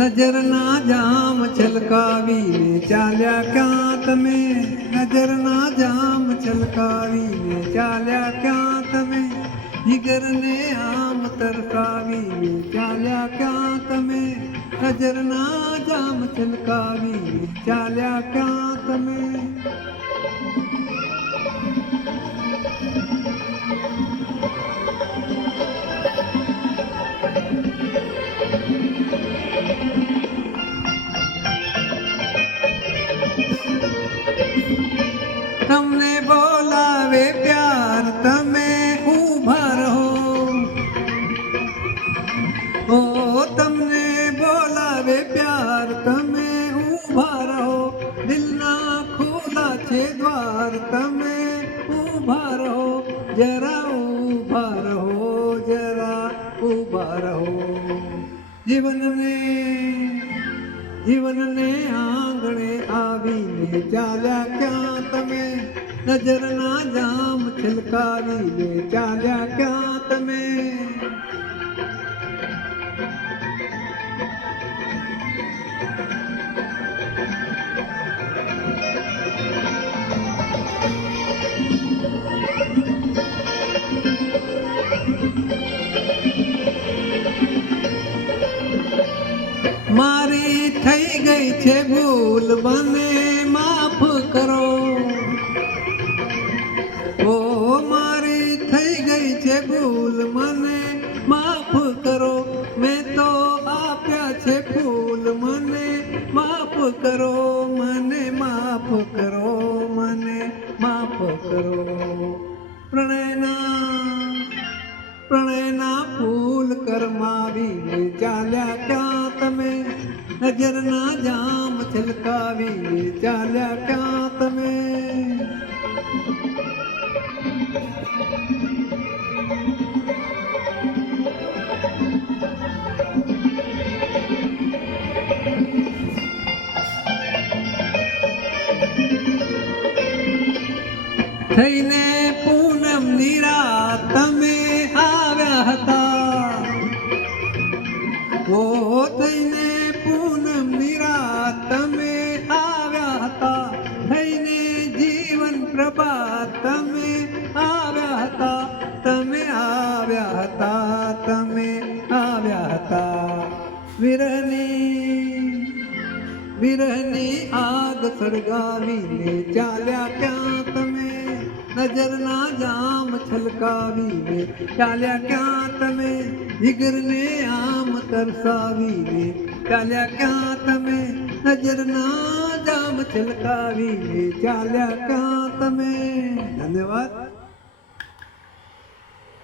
નજરના જામ છલકાવીને ચાલ્યા ક્યાં તમે? નજરના જામ છલકાવીને ચાલ્યા ક્યાં તમે? જીગરને આમ તરસાવીને ચાલ્યા ક્યાં તમે? નજરના જામ છલકાવીને ચાલ્યા ક્યાં તમે? તમને બોલાવે પ્યાર તમે ઊભા રહો. ઓ તમને બોલાવે પ્યાર તમે ઊભા રહો. દિલના ખુલ્લા છે દ્વાર તમે ઊભા રહો. જરા ઊભા રહો, જરા ઊભા રહો. જીવનને આંગણે આવીને ચાલ્યા ક્યાં તમે? નજરના જામ છલકાવીને ચાલ્યા ક્યાં તમે? મારી થઈ ગઈ છે ભૂલ, મને માફ કરો. ઓ મારી થઈ ગઈ છે ભૂલ, મને માફ કરો. મેં તો આપ્યા છે ફૂલ, મને માફ કરો. મને માફ કરો, મને માફ કરો. પ્રણયના ફૂલ કરમાવીને ચાલ્યા ક્યાં તમે? નજરના જામ છલકાવીને ચાલ્યા ક્યાં તમે? થઈને પૂનમની રાત તમે આવ્યા હતા. ઓ થઈને પૂનમની રાત તમે આવ્યા હતા. થઈને જીવન પ્રભાત તમે આવ્યા હતા. તમે આવ્યા હતા, તમે આવ્યા હતા. વિરહની આગ સળગાવીને ચાલ્યા ક્યાં તમે? નજરના જામ છલકાવીને ચાલ્યા ક્યાં તમે? જીગરને આમ તરસાવીને ચાલ્યા ક્યાં તમે? નજરના જામ છલકાવીને ચાલ્યા ક્યાં તમે? ધન્યવાદ.